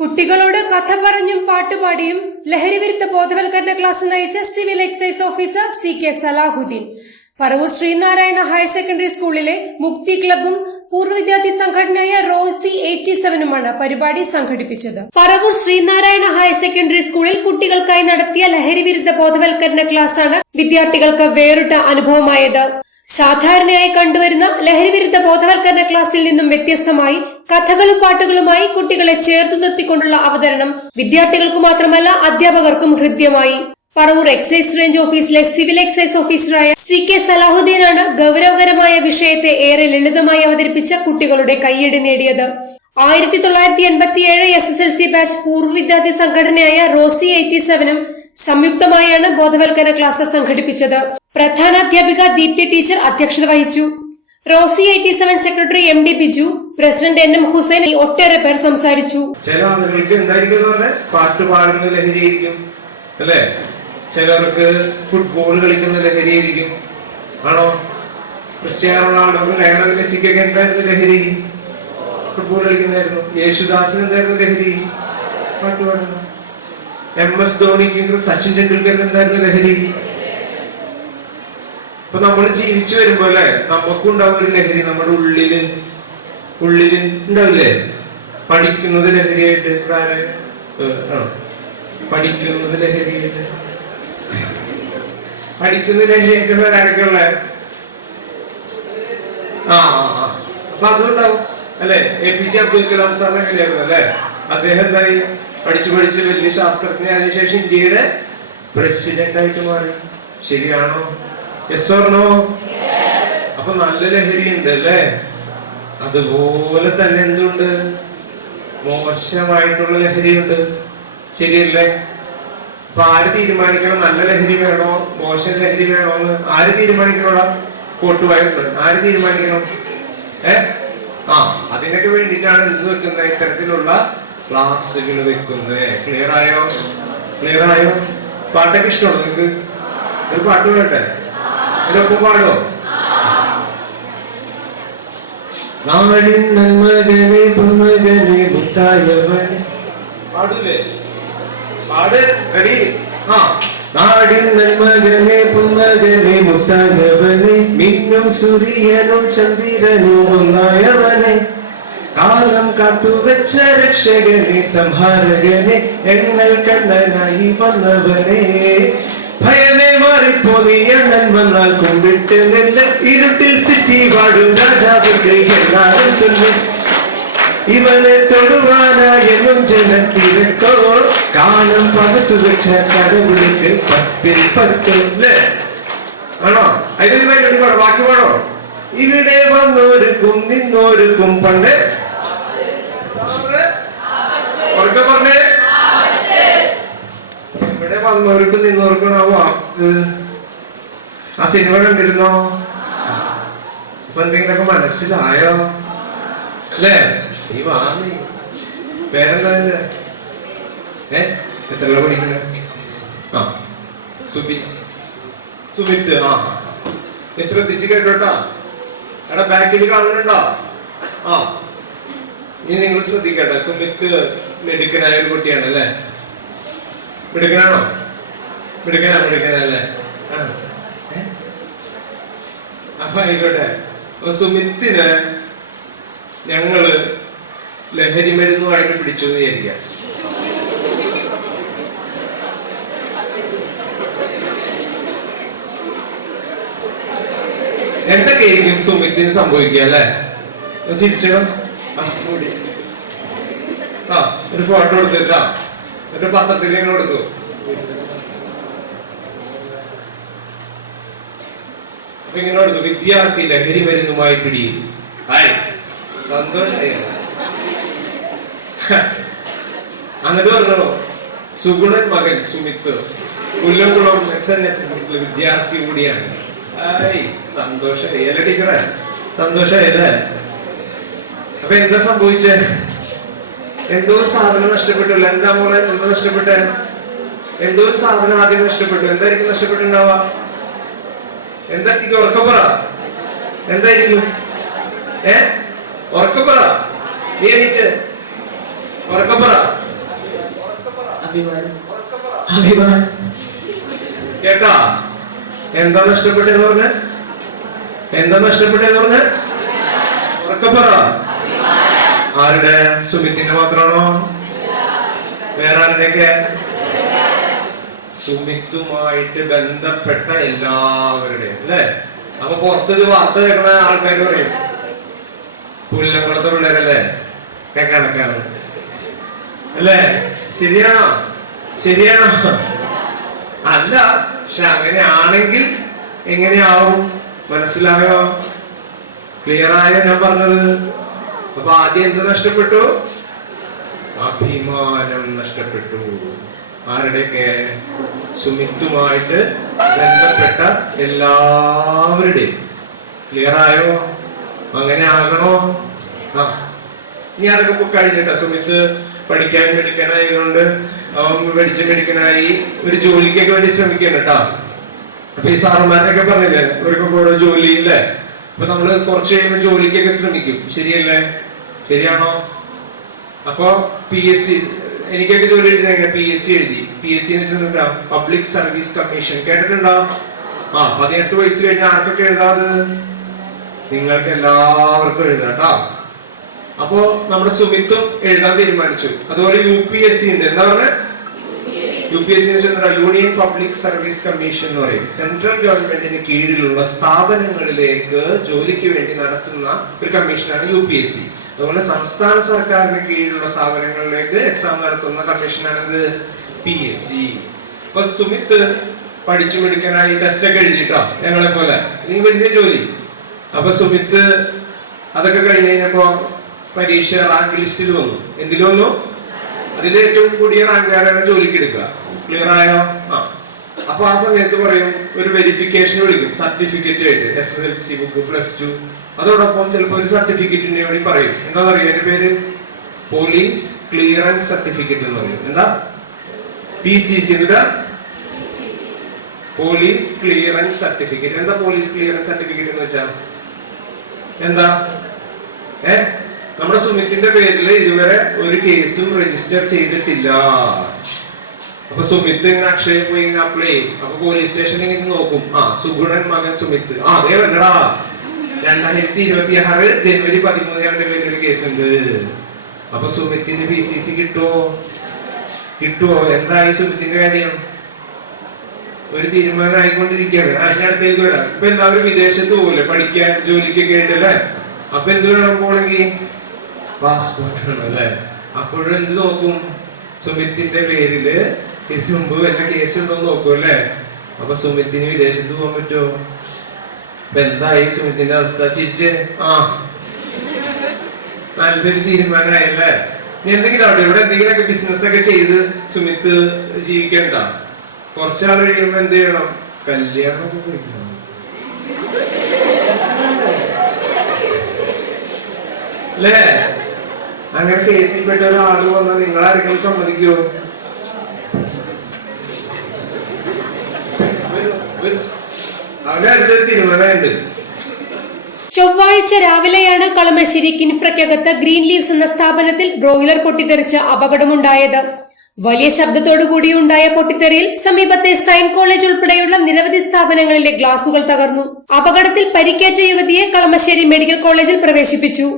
കുട്ടികളോട് കഥ പറഞ്ഞും പാട്ടുപാടിയും ലഹരിവിരുദ്ധ ബോധവൽക്കരണ ക്ലാസ് നയിച്ച civil excise officer CK Salahuddin Paravur Sreenarayana higher secondary സ്കൂളിലെ മുക്തി ക്ലബും പൂർവ്വ വിദ്യാർത്ഥി സംഘടനയായ റോസി 87-മാണ് പരിപാടി സംഘടിപ്പിച്ചത്. പറവൂർ ശ്രീനാരായണ ഹയർ സെക്കൻഡറി സ്കൂളിൽ കുട്ടികൾക്കായി നടത്തിയ ലഹരിവിരുദ്ധ ബോധവൽക്കരണ ക്ലാസ്സാണ് വിദ്യാർത്ഥികൾക്ക് വേറിട്ട അനുഭവമായത്. സാധാരണയായി കണ്ടുവരുന്ന ലഹരിവിരുദ്ധ ബോധവൽക്കരണ ക്ലാസ്സിൽ നിന്നും വ്യത്യസ്തമായി കഥകളും പാട്ടുകളുമായി കുട്ടികളെ ചേർത്ത് നിർത്തിക്കൊണ്ടുള്ള അവതരണം വിദ്യാർത്ഥികൾക്ക് മാത്രമല്ല അധ്യാപകർക്കും ഹൃദ്യമായി. പറവൂർ എക്സൈസ് റേഞ്ച് ഓഫീസിലെ സിവിൽ എക്സൈസ് ഓഫീസറായ CK സലാഹുദ്ദീനാണ് ഗൗരവകരമായ വിഷയത്തെ ഏറെ ലളിതമായി അവതരിപ്പിച്ച കുട്ടികളുടെ കയ്യടി നേടിയത്. 1987 SSLC ബാച്ച് പൂർവ്വ വിദ്യാർത്ഥി സംഘടനയായ റോസി 87-ഉം സംയുക്തമായാണ് ബോധവൽക്കരണ ക്ലാസ് സംഘടിപ്പിച്ചത്. പ്രധാന അധ്യാപിക ദീപ്തി ടീച്ചർ അധ്യക്ഷത വഹിച്ചു. Rosy 87 secretary MD Biju, president NM Hussain ഒട്ടേറെ പേർ സംസാരിച്ചു. ചില ആളുകൾക്ക് എന്തായിരിക്കും പാട്ട് പാടുന്ന ലഹരിയായിരിക്കും അല്ലേ, ചിലർക്ക് ഫുട്ബോൾ കളിക്കുന്ന ലഹരിയായിരിക്കും. ആണോ? ക്രിസ്ത്യാനോ റൊണാൾഡോക്കും ലയണൽ മെസ്സിക്കൊക്കെ എന്തായിരുന്നു ലഹരി? ഫുട്ബോൾ കളിക്കുന്നതായിരുന്നു. യേശുദാസിന് എന്തായിരുന്നു ലഹരി? പാട്ട് പാടുന്നു. MS ധോണിക്കും സച്ചിൻ ടെണ്ടുൽക്കറിന് എന്തായിരുന്നു ലഹരി? ഇപ്പൊ നമ്മൾ ജീവിച്ചു വരുമ്പോ അല്ലെ നമുക്കും ഉണ്ടാവും ഒരു ലഹരി. നമ്മുടെ ഉള്ളില് ഉണ്ടാവില്ലേ? പഠിക്കുന്നത് ലഹരിയായിട്ട് പഠിക്കുന്നത് ലഹരിയായിട്ട് ആരൊക്കെയുള്ള അപ്പൊ അതുണ്ടാവും അല്ലെ. APJ അബ്ദുൽ കലാം സാർ എങ്ങനെയായിരുന്നു അല്ലെ? അദ്ദേഹം എന്തായി? പഠിച്ചു വലിയ ശാസ്ത്രജ്ഞ, അതിനുശേഷം ഇന്ത്യയുടെ പ്രസിഡന്റ് ആയിട്ട് മാറി. ശരിയാണോ? Yes or no? അപ്പൊ നല്ല ലഹരി ഉണ്ട് അല്ലേ? അതുപോലെ തന്നെ എന്തുണ്ട്? മോശമായിട്ടുള്ള ലഹരിയുണ്ട്. ശരിയല്ലേ? അപ്പൊ ആര് തീരുമാനിക്കണം നല്ല ലഹരി വേണോ മോശം ലഹരി വേണോ എന്ന്? ആര് തീരുമാനിക്കണോടാ? കോട്ടുവായിട്ട് ആര് തീരുമാനിക്കണം? അതിനൊക്കെ വേണ്ടിയിട്ടാണ് എന്ത് വെക്കുന്നത്? ഇത്തരത്തിലുള്ള ക്ലാസ്സുകൾ വെക്കുന്നത്. ക്ലിയർ ആയോ? പാട്ടൊക്കെ ഇഷ്ടമാണോ നിങ്ങക്ക്? ഒരു പാട്ട് വേണ്ടേ? ഇതൊക്കെ പാടോ? നാടിൻ നന്മകനെ പുമകനെ മുത്തായവൻ പാടൂലേ? പാട്. റെഡി? നാടിൻ നന്മകനെ പുമകനെ മുത്തായവനെ മിന്നും സൂര്യനും ചന്ദ്രനും ഒന്നായവനെ കാലം കാത്തുവെച്ച രക്ഷകനെ സംഹാരകനെ ഞങ്ങൾ കണ്ണനായി വന്നവനെ ഭയമേ മാറിപ്പോ നീ എണ്ണൻ വന്നാൽ കുമ്പിട്ട് നെല്ല ഇരുട്ടിൽ സിറ്റി വാടും രാജാവിന്റെ എല്ലാരും ചൊല്ലും ഇവനെ തൊടുവാനായെന്നും ജനത്തിരക്കോ കാലം പകത്തു വെച്ച കടവുകൾക്ക് 10 ആണോ? അതിൽ ബാക്കി പാടോ? ഇവിടെ വന്നോർക്കും നിന്നോർക്കും പണ്ട് പറഞ്ഞേ. ഇവിടെ വന്നോർക്കും നിന്നോർക്കും ആ സിനിമ കണ്ടിരുന്നോ? അപ്പൊ എന്തെങ്കിലുമൊക്കെ മനസ്സിലായോ അല്ലേ? നീ വാങ്ങി പേരെന്താ? എത്ര പഠിക്കണേ? സുമിത്ത്. നീ ശ്രദ്ധിച്ച് കേട്ടോട്ടാ. എടാ ബാക്കിൽ കാണുന്നുണ്ടോ? ഇനി നിങ്ങൾ ശ്രദ്ധിക്കട്ടെ. സുമിത്ത് മിടുക്കനായ ഒരു കുട്ടിയാണ് അല്ലേ? മിടുക്കനാണോ? മിടുക്കനല്ലേ? അപ്പൊ ആയിക്കോട്ടെ. അപ്പൊ സുമിത്തിന് ഞങ്ങള് ലഹരി മരുന്നുമായിട്ട് പിടിച്ചു എന്ന് വിചാരിക്കാം. എന്തൊക്കെയായിരിക്കും സുമിത്തിന് സംഭവിക്കുക അല്ലെ? ചിരിച്ചോ? ഒരു ഫോട്ടോ എടുത്തിട്ടാ എന്നിട്ട് പത്രത്തിൽ ഇങ്ങനെ കൊടുത്തു. അപ്പൊ ഇങ്ങനെ കൊടുത്തു, വിദ്യാർത്ഥി ലഹരി മരുന്നുമായി പിടിയിൽ. സന്തോഷമായി. എന്നിട്ട് പറഞ്ഞോ, സുഗുണൻ മകൻ സുമിത്ത് മുല്ലക്കുളം SNHSS വിദ്യാർത്ഥി കൂടിയാണ്. സന്തോഷമായി അല്ലേ ടീച്ചറെ? സന്തോഷമായല്ലേ? അപ്പൊ എന്താ സംഭവിച്ചേ? എന്തോ ഒരു സാധനം നഷ്ടപ്പെട്ടല്ലോ. എന്താ പോലെ എന്താ നഷ്ടപ്പെട്ടെ? എന്തോ ഒരു സാധനം ആദ്യം നഷ്ടപ്പെട്ടു. എന്തായിരിക്കും നഷ്ടപ്പെട്ടുണ്ടാവുക? എന്തായിരിക്കും? ഉറക്കപ്പറ. എന്തായിരിക്കും? ഉറക്കപ്പറ. നീ എണീറ്റ് ഉറക്കപ്പറ. അഭിമാനം. അഭിമാനം. കേട്ടാ? എന്താ നഷ്ടപ്പെട്ടെന്ന് പറഞ്ഞ? എന്താ നഷ്ടപ്പെട്ടെന്ന് പറഞ്ഞ? ഉറക്കെ പറ. ആരുടെ? സുമിത്തിന്റെ മാത്രമാണോ? വേറെ ആരുടെയൊക്കെ? സുമിത്തുമായിട്ട് ബന്ധപ്പെട്ട എല്ലാവരുടെയും അല്ലെ? അപ്പൊ പുറത്ത് വാർത്ത കേൾക്കുന്ന ആൾക്കാർ പറയും പുല്ലംകുളത്തെ പിള്ളേരല്ലേ കണക്കാണ് അല്ലേ? ശരിയാണോ? ശരിയാണോ? അല്ല, പക്ഷെ അങ്ങനെയാണെങ്കിൽ എങ്ങനെയാവും? മനസ്സിലായോ? ക്ലിയർ ആയോ ഞാൻ പറഞ്ഞത്? അപ്പൊ ആദ്യം എന്ത് നഷ്ടപ്പെട്ടു? അഭിമാനം നഷ്ടപ്പെട്ടു. ആരുടെയൊക്കെ? സുമിത്തുമായിട്ട് ബന്ധപ്പെട്ട എല്ലാവരുടെയും. ക്ലിയർ ആയോ? അങ്ങനെ ആകണോ? ആ, ഇനി അതൊക്കെ കഴിഞ്ഞിട്ടാ. സുമിത്ത് പഠിക്കാൻ മിടുക്കനായതുകൊണ്ട് അവൻ പഠിച്ച് മിടുക്കനായി ഒരു ജോലിക്കൊക്കെ വേണ്ടി ശ്രമിക്കണം കേട്ടാ. അപ്പൊ ഈ സാറന്മാരൊക്കെ പറഞ്ഞില്ലേ ഇവർക്കൊക്കെ ഓരോ ജോലിയില്ലേ? അപ്പൊ നമ്മള് കുറച്ച് കഴിയുമ്പോൾ ജോലിക്കൊക്കെ ശ്രമിക്കും. ശരിയല്ലേ? ശരിയാണോ? അപ്പൊ PSC എനിക്കൊക്കെ ജോലി എഴുതി PSC എഴുതി. PSC എന്ന് വെച്ചിട്ടുണ്ടാ പബ്ലിക് സർവീസ് കമ്മീഷൻ കേട്ടിട്ടുണ്ടോ? 18 വയസ്സ് കഴിഞ്ഞ ആർക്കൊക്കെ എഴുതാത്? നിങ്ങൾക്ക് എല്ലാവർക്കും എഴുതാട്ടോ. അപ്പോ നമ്മുടെ സുമിത്തും എഴുതാൻ തീരുമാനിച്ചു. അതുപോലെ UPSC ഉണ്ട്. എന്താ പറഞ്ഞ? UPSC union public service commission എന്ന് പറയും. സെൻട്രൽ ഗവൺമെന്റിന് കീഴിലുള്ള സ്ഥാപനങ്ങളിലേക്ക് ജോലിക്ക് വേണ്ടി നടത്തുന്ന ഒരു കമ്മീഷനാണ് UPSC. അതുപോലെ സംസ്ഥാന സർക്കാരിന് കീഴിലുള്ള സ്ഥാപനങ്ങളിലേക്ക് എക്സാം നടത്തുന്ന കമ്മീഷനാണിത് PSC. അപ്പൊ സുമിത്ത് പഠിച്ചു മിടുക്കനായി ടെസ്റ്റ് ഒക്കെ എഴുതിട്ടോ, ഞങ്ങളെ പോലെ. നിങ്ങൾ വലിയ ജോലി. അപ്പൊ സുമിത്ത് അതൊക്കെ കഴിഞ്ഞ് കഴിഞ്ഞപ്പോ പരീക്ഷ റാങ്ക് ലിസ്റ്റിൽ വന്നു. എന്തിൽ വന്നു? അതിൽ ഏറ്റവും കൂടിയ റാങ്കുകാരാണ് ജോലിക്ക് എടുക്കുക. ക്ലിയർ ആയോ? അപ്പൊ ആ സമയത്ത് പറയും ഒരു വെരിഫിക്കേഷൻ വിളിക്കും സർട്ടിഫിക്കറ്റ് ആയിട്ട്. SSLC ബുക്ക്, +2, അതോടൊപ്പം ചിലപ്പോൾ ഒരു സർട്ടിഫിക്കറ്റിന്റെ കൂടി പറയും. എന്താണെന്നറിയോ? എന്റെ പേര് പോലീസ് ക്ലിയറൻസ് സർട്ടിഫിക്കറ്റ് എന്ന് പറയും. എന്താ? PCC. എന്താ? Police clearance certificate. എന്താ പോലീസ് ക്ലിയറൻസ് സർട്ടിഫിക്കറ്റ് എന്ന് വെച്ചാൽ എന്താ? നമ്മുടെ സുമിത്തിന്റെ പേരിൽ ഇതുവരെ ഒരു കേസും രജിസ്റ്റർ ചെയ്തിട്ടില്ല. അപ്പൊ സുമിത്ത് ഇങ്ങനെ അക്ഷയ പോയി ഇങ്ങനെ അപ്ലൈ ചെയ്യും. അപ്പൊ പോലീസ് സ്റ്റേഷനിൽ ഇങ്ങനെ നോക്കും. സുഗുണൻ മകൻ സുമിത്ത്. അതേ വന്നടാ 2026 ജനുവരി 13 അവന്റെ പേരിൽ ഒരു കേസ് ഉണ്ട്. അപ്പൊ സുമിത്തിന്റെ PCC കിട്ടുമോ? കിട്ടുമോ? എന്തായി സുമിത്തിന്റെ കാര്യം? ഒരു തീരുമാനം ആയിക്കൊണ്ടിരിക്കുകയാണ്. അതിനടുത്തേക്ക് വരാം. ഇപ്പൊ എല്ലാവരും വിദേശത്ത് പോകില്ലേ പഠിക്കാൻ, ജോലിക്കൊക്കെ ആയിട്ടല്ലേ? അപ്പൊ എന്ത് വേണം പോണെങ്കിൽ? പാസ്പോർട്ട് വേണം അല്ലെ? അപ്പോഴും എന്ത് നോക്കും? സുമിത്തിന്റെ പേരില് ഇതിനു മുമ്പ് വല്ല കേസ് ഉണ്ടോ നോക്കും അല്ലെ? അപ്പൊ സുമിത്തിന് വിദേശത്ത് പോകാൻ പറ്റുമോ? അപ്പൊ എന്തായി സുമിത്തിന്റെ അവസ്ഥ? ചിരിച്ച് നല്ലൊരു തീരുമാനമായല്ലേ? എന്തെങ്കിലും അവിടെ ഇവിടെ എന്തെങ്കിലുമൊക്കെ ബിസിനസ് ഒക്കെ ചെയ്ത് സുമിത്ത് ജീവിക്കണ്ട. കുറച്ചാൾ കഴിയുമ്പോ എന്ത് ചെയ്യണം? കല്യാണം ഒക്കെ കഴിക്കണം. അല്ലേ? അങ്ങനെ കേസിൽപ്പെട്ട ഒരാള് വന്നാൽ നിങ്ങൾ ആരെങ്കിലും സമ്മതിക്കുമോ? അവന്റെ അടുത്തൊരു തീരുമാനമുണ്ട്. ചൊവ്വാഴ്ച രാവിലെയാണ് കളമശ്ശേരി കിൻഫ്രയ്ക്കകത്ത് ഗ്രീൻ ലീവ്സ് എന്ന സ്ഥാപനത്തിൽ ബ്രോയിലർ പൊട്ടിത്തെറിച്ച് അപകടമുണ്ടായത്. വലിയ ശബ്ദത്തോടുകൂടിയുണ്ടായ പൊട്ടിത്തെറിയിൽ സമീപത്തെ സൈൻ കോളേജ് ഉൾപ്പെടെയുള്ള നിരവധി സ്ഥാപനങ്ങളിലെ ഗ്ലാസുകൾ തകർന്നു. അപകടത്തിൽ പരിക്കേറ്റ യുവതിയെ കളമശ്ശേരി മെഡിക്കൽ കോളേജിൽ പ്രവേശിപ്പിച്ചു.